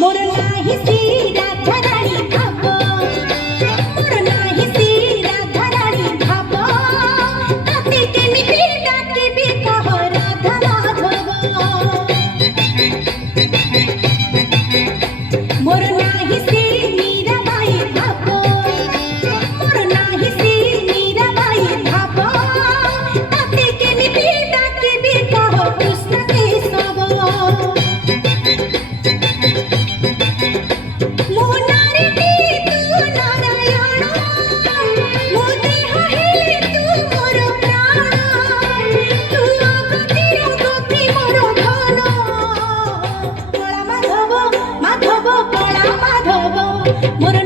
मोर नाही सी राधा रानी भाव मोर नाही सी राधा रानी भाव ताते केमिति डाकिबि कह राधा माधव मोर नाही सी मीरा बाई भाव मोर नाही सी मीरा बाई भाव ताते केमिति डाकिबि कह कृष्ण केशव मोर